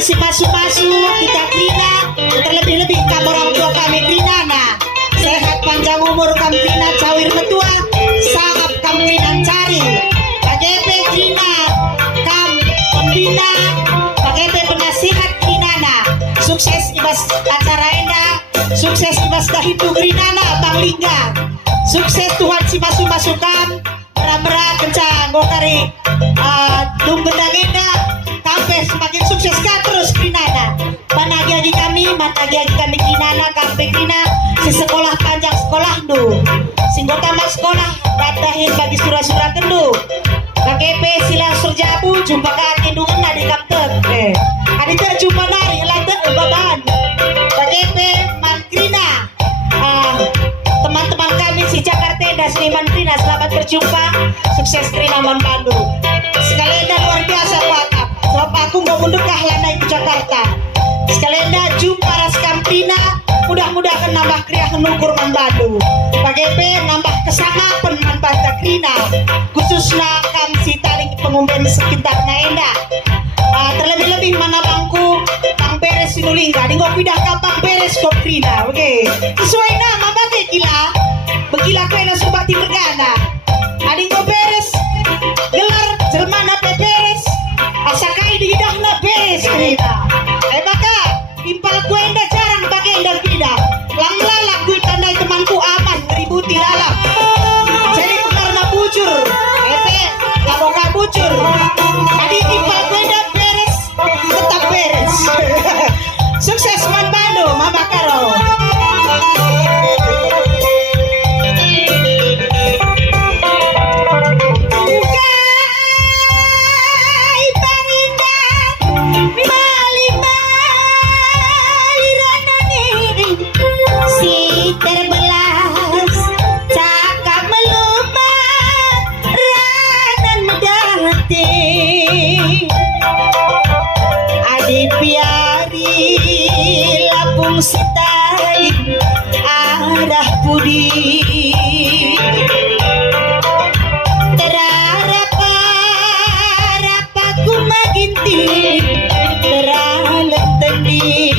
si masu-masu kita Krina, terlebih-lebih kamu orang tua kami Krina. Nah, sehat panjang umur kami Krina, cawir metua, sahab kami Krina cari. KGP Krina, kam pembina, KGP penasihat Krina. Nah, sukses ibas acara enda, sukses ibas dahitu Krina Bang Lingga. Sukses Tuhan si masu-masu kam, berat kencang gokari, tunggendang enda. Sampai semakin sukses kan terus Krinana. Panagi kami Kinana kampe Krina si sekolah panjang sekolah du. Singgota mas sekolah radahin bagi surah-surah kendu. KGP silang serjabu jumpa kaki dungan nadi kamten. Adi terjumpa nari lada babahan. KGP Mankrina. Teman-teman kami si Jakarta dan Seniman Krina, selamat berjumpa. Sukses Krina Man Bandung. Sekalian dan luar biasa Pak. Sebab aku mau mundur ke Lana ke Jakarta. Sekalian dah jumpa Raskam Krina, mudah-mudahan nambah kriah nukur Man Bandung. KGP nambah kesangapan Man Banta Krina, khususnya kam si tarik pengumben sekitar naenda. Terlebih-lebih mana bangku Bang Beres Sinulingga, di ngopi dah Bang Beres kok Krina, oke. Sesuai nama bagai gila, begila kena sobat Timbergana. Adi ngo beres, gelar Jermana beres. Asakai di hidahna beres Krina. Maka impal kuenda jarang pakai dan tidak. Lang-lalang gue tandai temanku aman ngeributi lalap. Jadi karena bujur. Kalau gak bujur. Tadi impal kuenda beres, tetap beres. Sukses Man Bandung, Mama Karo. Setai arah budi terarapa-rapaku maginti teralet tendi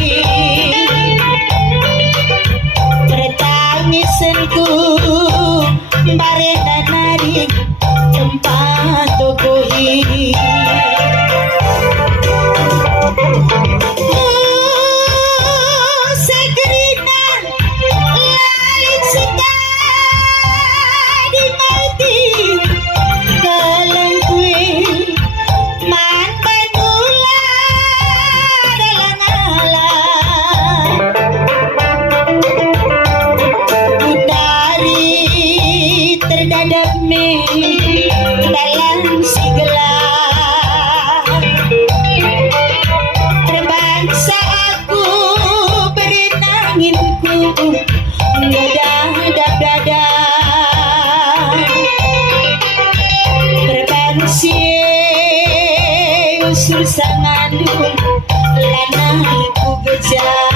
tertangisanku barena nari tempat tokohi. Dalam segala terbangsa aku berenanginku dada terbangsi usul sangandung lanaiku gejah.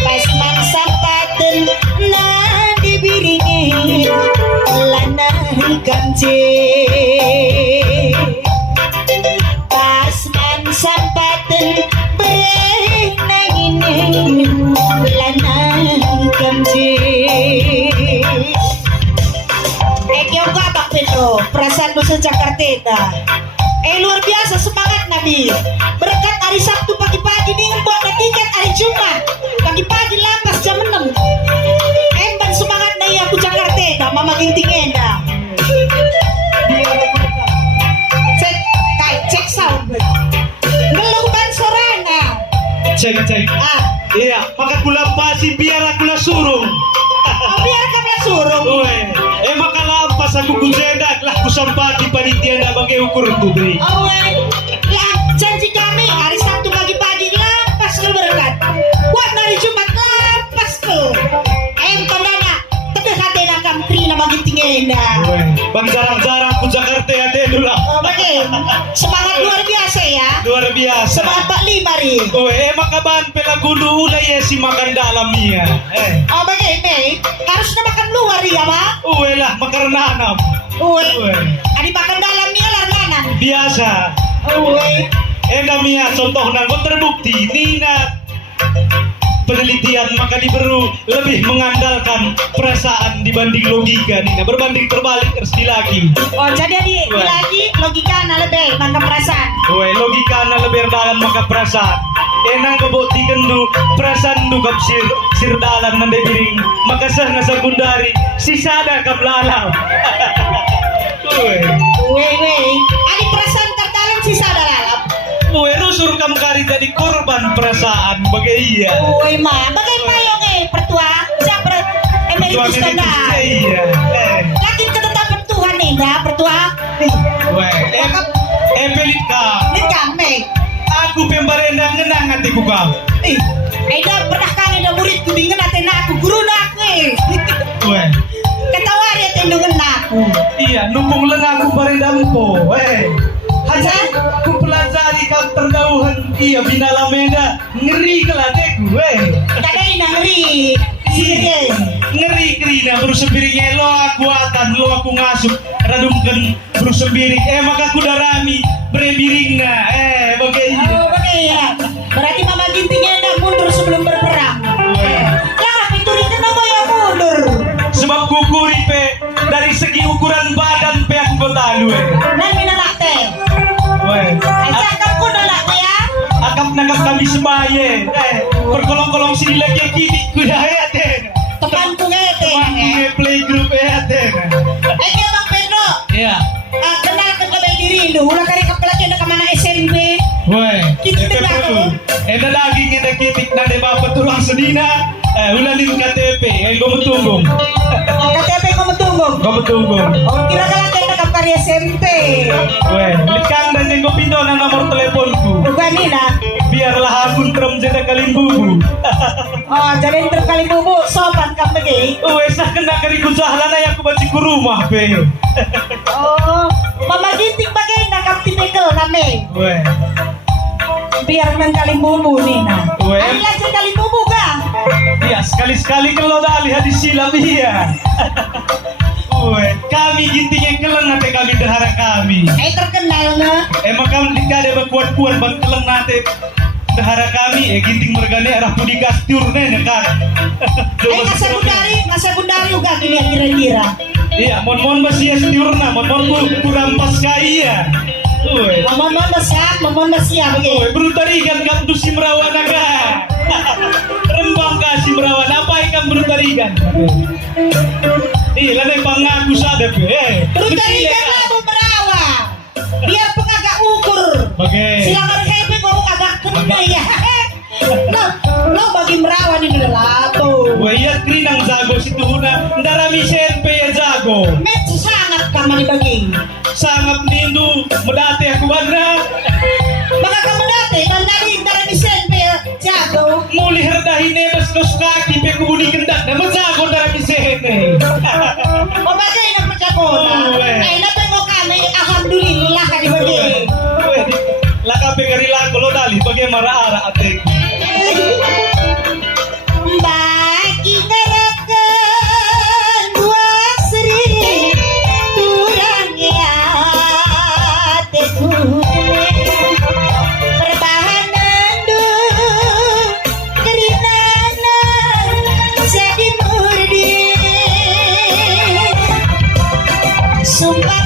Pas mangsa paten na dibiringi lana kanje. Pas mangsa paten berenang ini tuh perasaan lu sejakarta. Luar biasa semangat Nabi. Berkat hari Sabtu pagi-pagi nih buat tiket hari Jumat. Pagi-pagi lapas jam 6. Emban semangat na iya aku Jakarta dah mama ginting enda. Cek sound. Ngeluban sorana. Cek. Iya, maka kula pasi biar aku la surung. Biar kami suruh. Maka lampas aku kujedak lah kusampati panitia na bagai ukur kubri. Lah janji kami hari Sabtu pagi-pagi lapas ke berkat. Buat hari Jumat lapas ke. Pandana tapi hati na kamkri na magiting enda. Bang jarang-jarang ku Jakarta ya deh dulu. Oke, semangat luar biasa ya. Luar biasa. Semangat Pak Limari. Maka ban pelagudu ulay si makan dalam ya. Oke, harusnya makan luar ya mak. Lah makarenanam. Adi makan dalam nih larnanan. Biasa. Enda mia contoh nang terbukti Nina penelitian maka diberu lebih mengandalkan perasaan dibanding logika Nina berbanding terbalik terus lagi. Jadi lagi logika na lebih maka perasaan. Logika na lebih dalam maka perasaan. Enang kebukti kendu perasaan du kap sir dalan nande biring maka sah nga sekundari sisada kap lalau. Adi perasaan terdalam sisa dalam. Rusur kam kari jadi korban perasaan bagai iya. Bagai payong pertua. Siapa emeritus tanda. Iya. Lagi ketetapan Tuhan nih dah pertua. Pelit ka. Ini kami. Aku pembarenda ngenang hatiku kau. Pernah kangen ada murid kudingan aten aku guru aku. Ketawa dia tendungan aku. Iya, numpung lengan aku barendampo. Hanya ku pelajari kau terdauhan iya binala meda ngeri kelateku. Kadang ngeri. Ngeri kerina baru sembiring lo aku akan lo aku ngasup radumkan baru sembiring maka ku darami berebiring na Bagaimana? Berarti mama gintingnya dah mundur sebelum berperang. Lah pintunya nama yang mundur. Sebab kukuri pe dari segi ukuran badan pe aku gotalu. Nan minalak teh. Cakap ko nalak ya. Akap nakap kami sebaye. Perkolong-kolong sini lagi kidik ku dah teh. Teman ku ngete. Playgroup teh. Bang Pedro. Iya. Kenal ke kabel diri lu. Ulah kari kepelajaran ke mana SMP. Kitik aku. Eda daging eda kitik na de bapak tulang sedina. Ulanin KTP yang gue mentunggong. KTP kau mentunggong. Kira kala tenda kap kari SMP. Likang dan yang gue pindah na nomor teleponku. Bukan Nina. Biarlah akun terem jeda kalin bubu. Jadi terkali bubu sopan kap lagi. Sah kena kari kujahlana yang aku baci ku rumah pe. Mama ginting bagai nakap tipikal kami. Biar kali bubu Nina. Ay belajar kali bubu ka. Iya sekali-sekali kalau dah lihat di silam iya. Kami ginting yang keleng nate kami dahara kami. Terkenal na. Maka dikade berkuat-kuat bang keleng nate dahara kami ginting mergane arah pudikas tiurne kan. Masa bundari juga gini kira-kira. Iya, mon masih tiurna, mon kurang pas kaya. Mamon masih berutarigan kam tu simrawan naga. Rembang ka simrawan apa ikan berutarigan? Lane pangaku sadap berutarigan lah berawa. Biar pengagak ukur. Silakan hepe kau agak kena ya. Lo bagi merawan ini lato. Iya krinang jago situ huna. Ndarami SMP ya jago. Met sangat kamu dibagi. Sangat nindu medate aku bandra. Maka kamu date dan dari SMP ya jago. Muli herdahin nebas kos kaki pe kubuni kendak na jago dari SMP. Bagay na percakona. Natengok kami alhamdulillah ka dibagi. Lakape karila ko lo dali bagai mara-ara ating. Bagi gerakan dua seri kurangnya teku perbahanan du kerinana jadi murdi sumpah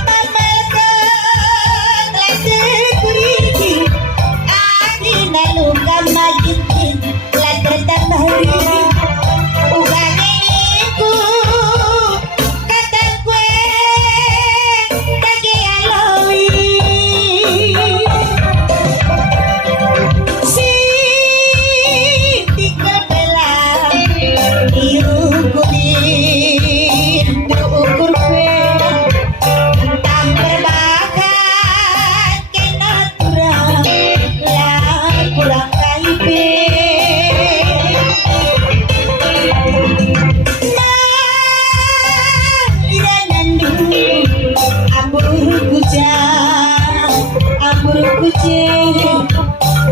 Jang amur kucing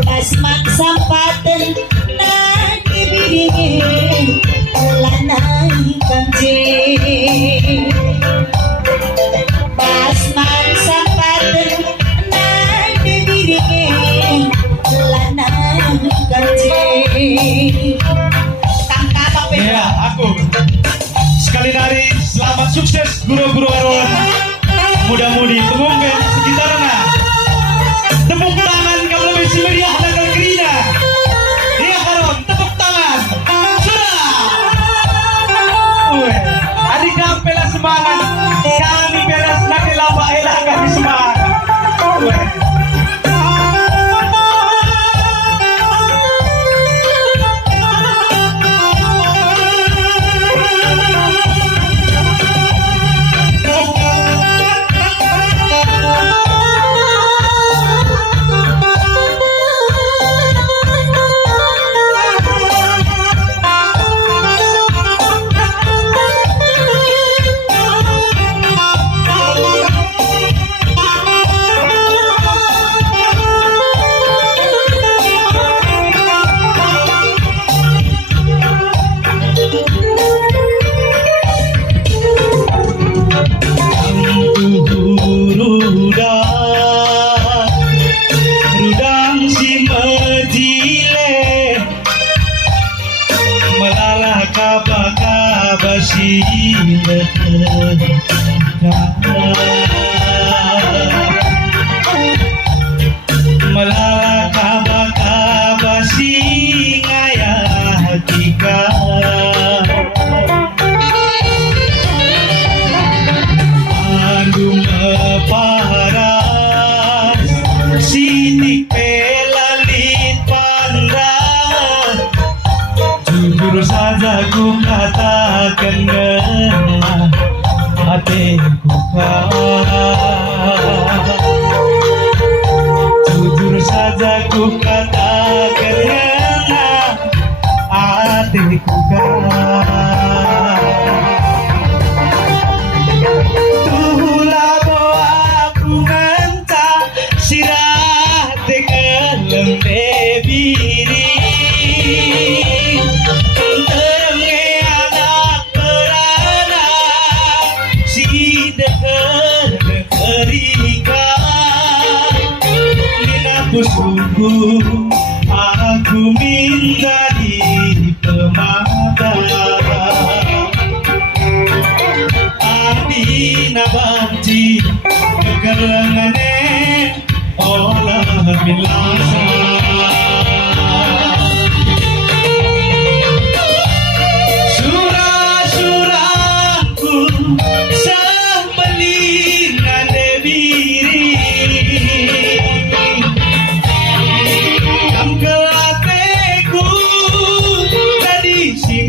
Basmak sampaten nadi biringe lanai kamjeng Basmak sampaten nadi biringe lanai kamjeng Kang Kabak Ya, aku. Sekali lagi selamat sukses guru-guru Arwan. Mudah-mudi pengumpen sekitarnya. Tepuk tangan kalau lebih meriah dan gerina. Iya Arwan, tepuk tangan. Sudah. Uwe, adik kampela semangat. Kami beres lagi laba elah kami semangat. Uwe. Rudang si medile melala kaba si melala kaba si ngaya hakika paras sidik pelalit pandang jujur saja ku katakan hatiku jujur saja ku katakan hatiku sungguh aku minta di pemata Adi nabanti kegerangane olah milasa surah-surahku sambelin nade biri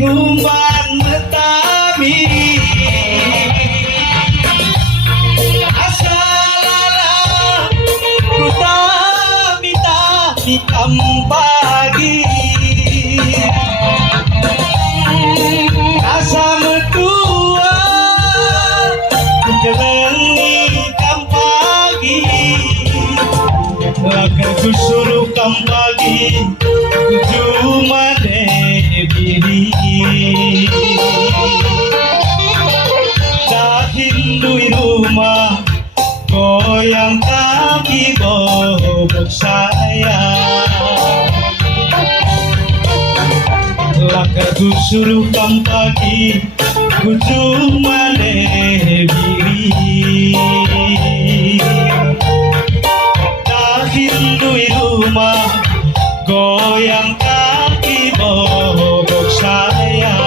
umban metami asalala ku tami kampagi asa metua ku kelengi kampagi akan ku suruh kampagi ku cuma diri dah hindui rumah goyang kaki bobok saya laka ku suruh pagi ku cuma diri dah hindui rumah goyang kaki bobok saya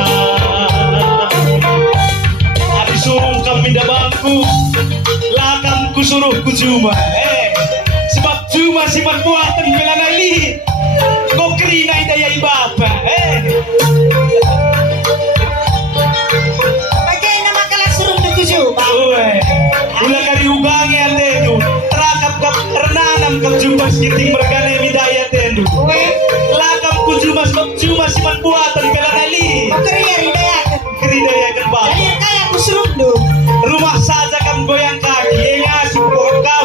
hari suruh kami bangku lakam ku suruh ku cuma sebab cuma siman buatan melanali kau kerinai daya ibaba bagaimana makalah suruh ku cuma ulah kari ugangi atenu terakap kap renanam kap jumpa sekiting mergane midaya tendu lakam ku cuma sebab cuma siman buatan melanali keridayakan baba jadi kaya ku suruh lu rumah saja kam goyang kaki ngasih pohon kau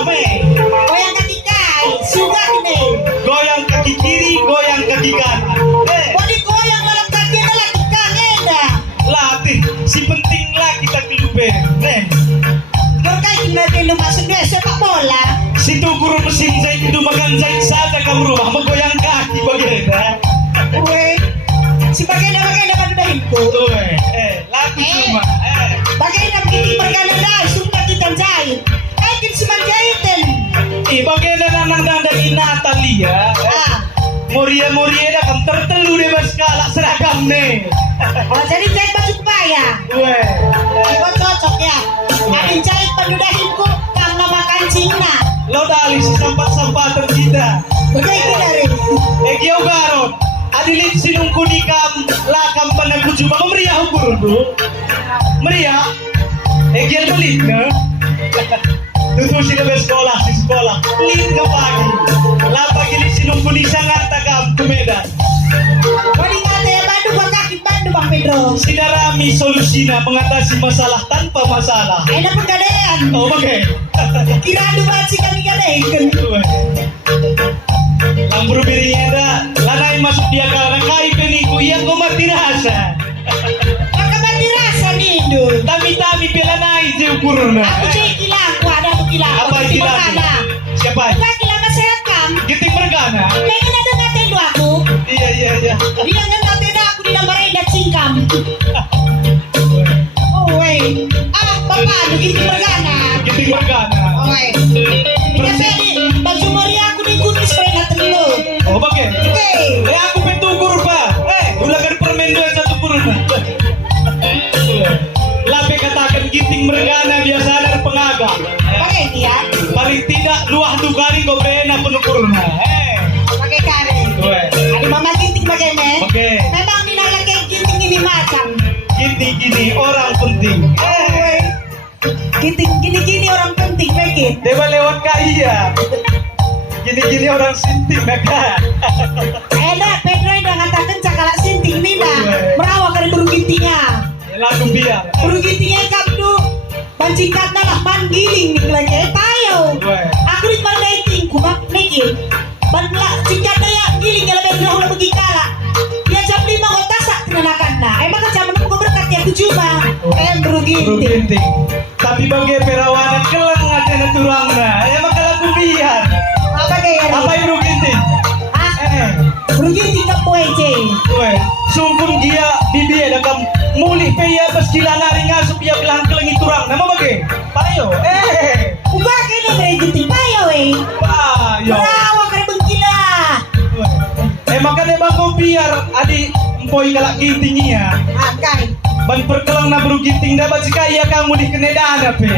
yakin mereka masuk dua sepak bola. Situ guru mesin zait itu makan zait saja kamu rumah menggoyang kaki bagaimana? Weh, si bagaimana udah himpu. Lagu cuma. Bagaimana begini mereka dah, sumpah kita jahit. Yakin cuma jahitin. Bagaimana nang dari Natalia? Moria dah kan tertelu deh skala seragam nih. Oh jadi jahit baju kebaya. Ibu cocok ya. Akan jahit penyudahiku karena makan Cina. Lo dali sampah tercita. Begitu dari. Egyo garot. Adilin sinung kunikam lakam panaku coba meriah ukur tuh. Meriah. Egyo belit na. Tutu sila di sekolah. Lit ka pagi. Lapag ilit sinung kunik sangat tagam ke Medan. Wanita teh Bandung kaki Bandung Bang Pedro. Sinarami solusinya mengatasi masalah tanpa masalah. Enak pegadaian. Oh, oke. Kira dua sih kami gadaikan. Lambur birinya ada, lanai masuk dia karena kai peniku yang kau mati rasa. Maka mati rasa nih Indul. Tami pela naik jauh kuruna. Aku cek kilaku ada aku kilaku. Apa kilaku? Siapa? Enggak kila kesehatan. Giting bergana. Pengen ada ngatain doa aku. Iya. Dia nggak ngatain aku di nomor dan singkam. Oh weh. Bapak aduh giting bergana. Giting bergana. Oh weh. Ini tadi baju Maria aku diikuti sepeda terlalu. Oh bagai. Oke. Aku pentukur pak. Ulangan permen 21 kuruna. Lape katakan giting bergana biasa ada pengaga. Pakai dia. Paling tidak luah tukari kau brena penuh kuruna. Pakai karet. Ada mama ginting bagaimana? Oke. Memang dinala kayak ginting ini macam. Gini orang penting. Gini orang penting begitu. Dewa lewat kaya. Gini orang sinting maka. Pedro udah ngatakan cakala sinting Nina. Merawak dari buru gintingnya. Lagu biar. Buru gintingnya kapdu. Pancingkatnya lah manggiling nih lagi. Tayo. Aku di mana dating kumak mikir. Banla cingkatnya ya giling ya lebih dahulu pergi kala. Dia jam 5 kota sak kenakan nah. Maka jam 6 gue berkat ya aku cuma. Buru ginting. Tapi bagai perawanan kelang ada turang nah. Maka lagu biar. Apa kayak Apa yang buru ginting? Buru ginting ke poece. Sungkum dia bibi ada kam mulih kaya paskila nari ngasup dia bilang kelengi turang. Nama bagai? Payo. Ubah kayaknya beri ginting payo Payo. Merawak dari bengkila. Makanya bako biar adi empoi galak gintingnya. Akai. Ban perkelang na buru ginting dapat sekaya kamu di kenedana pe.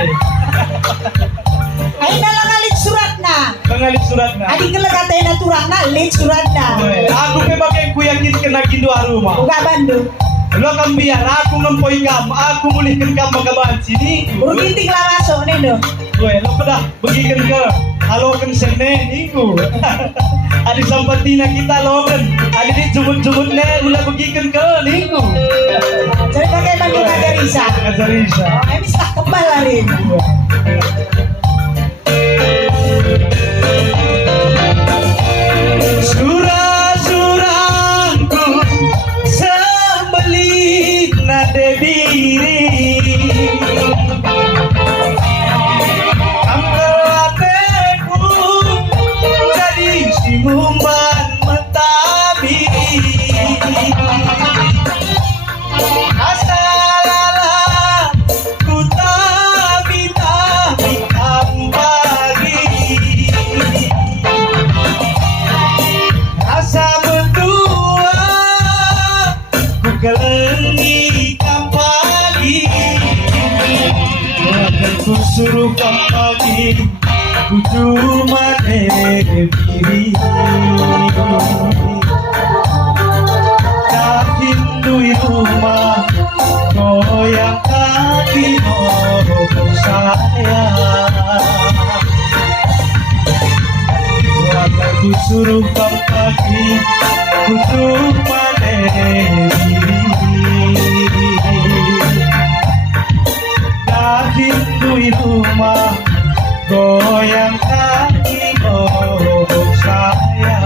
Ayo dalam ngalit suratna. Mengalit suratna. Adi kela katanya turang ngalit suratna. Aku pe bagai ku yakin kena kindu aruma. Buka Bandung. Lo kan biar aku ngempoi kam, aku mulihkan kam bakaban sini. Buru ginting lah masuk nih dong. Lo pedah begikan ke halo kan sene niku. Adi sampatina kita lo kan. Adi di jumut-jumut ne ulah begikan ke niku. Jadi pakai Bandung ada Risa. Azarisa. Ini setelah kembal lari. Surah-surahku sembelih nade diri Amgelateku jadi simumban mentabiri Asalala ku tabi-tabi kampagi Asa berdua ku kelengi kampagi Akan ku suruh kampagi ku cuma diri Tak hindui rumah goyang kaki mohon saya Akan ku suruh kaki ku cuma diri Tak hindui rumah goyang kaki mohon saya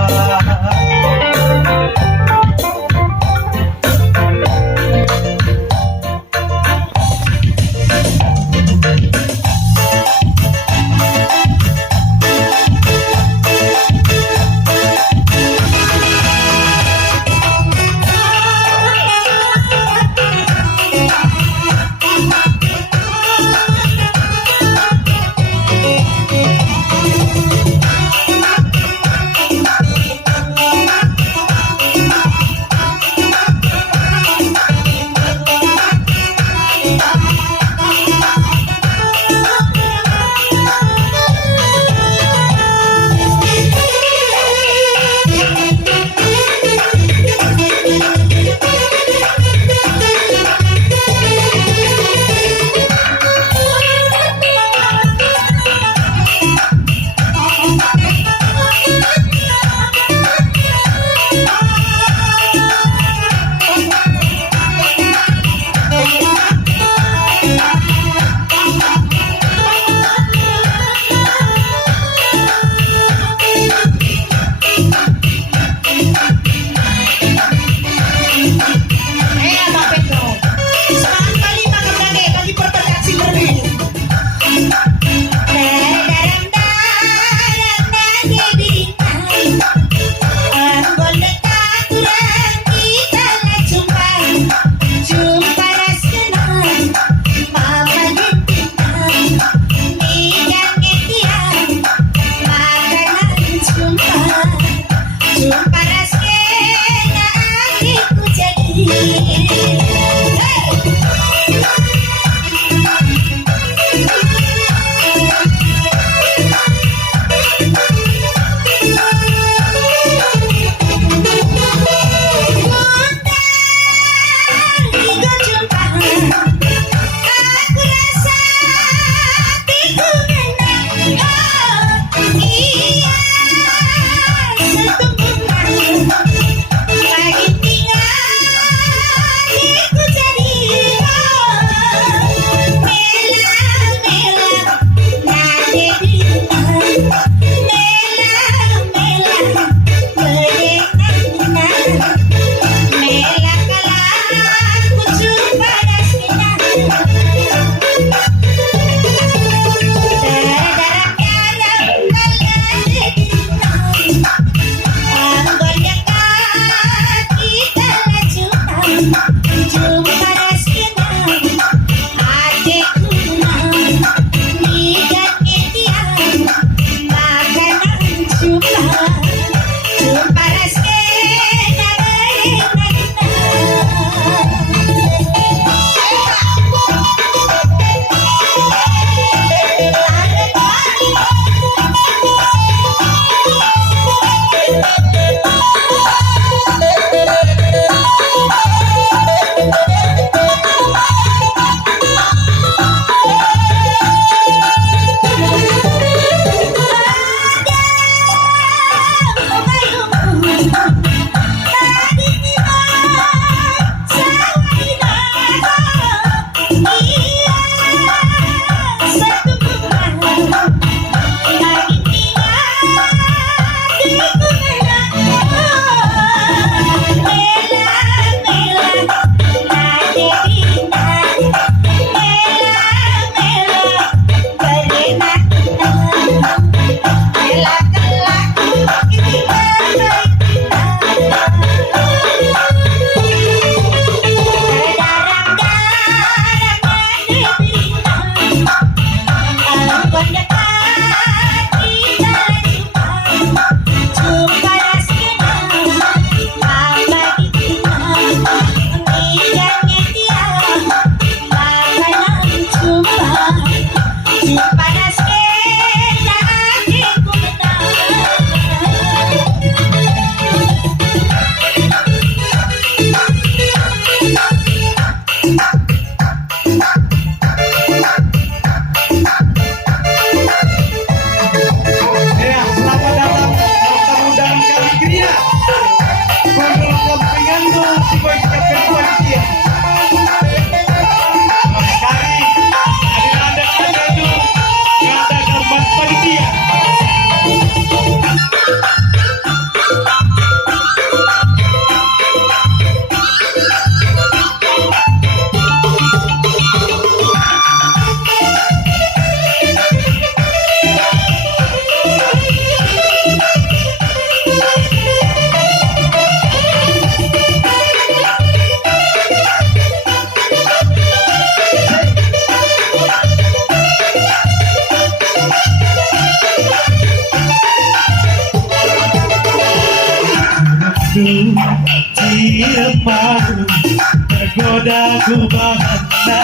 tergoda ku bahana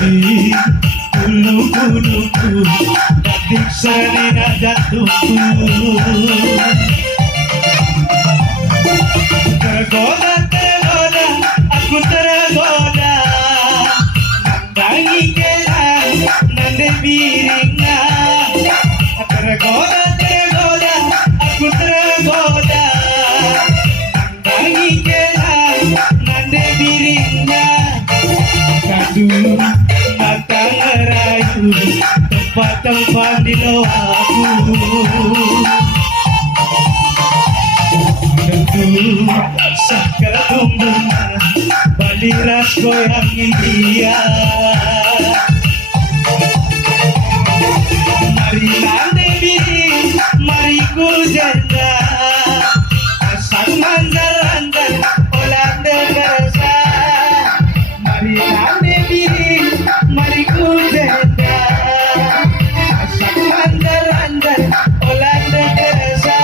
ini bulu-buluku katik senina jantungku tergoda aku tergoda nandangi kerang nande biringa tergoda aku tergoda nandangi kerang nande biringa kadu mata ngerayu tempat-tempat di loaku tentu sakala tumbuhan baliras goyang India mari nande biring mari ku jenda asal mandar-andar olanda kerasa mari nande biring mari ku jenda asal mandar-andar olanda kerasa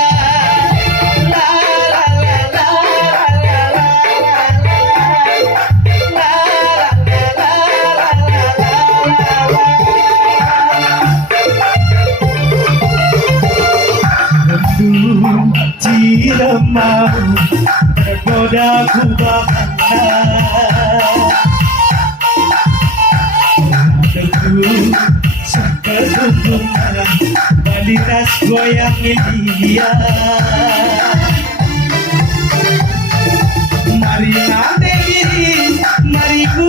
la la la la la la tidak mau tergoda ku bahana tentu seketumbuhan baliras goyang India mari nande diri mari ku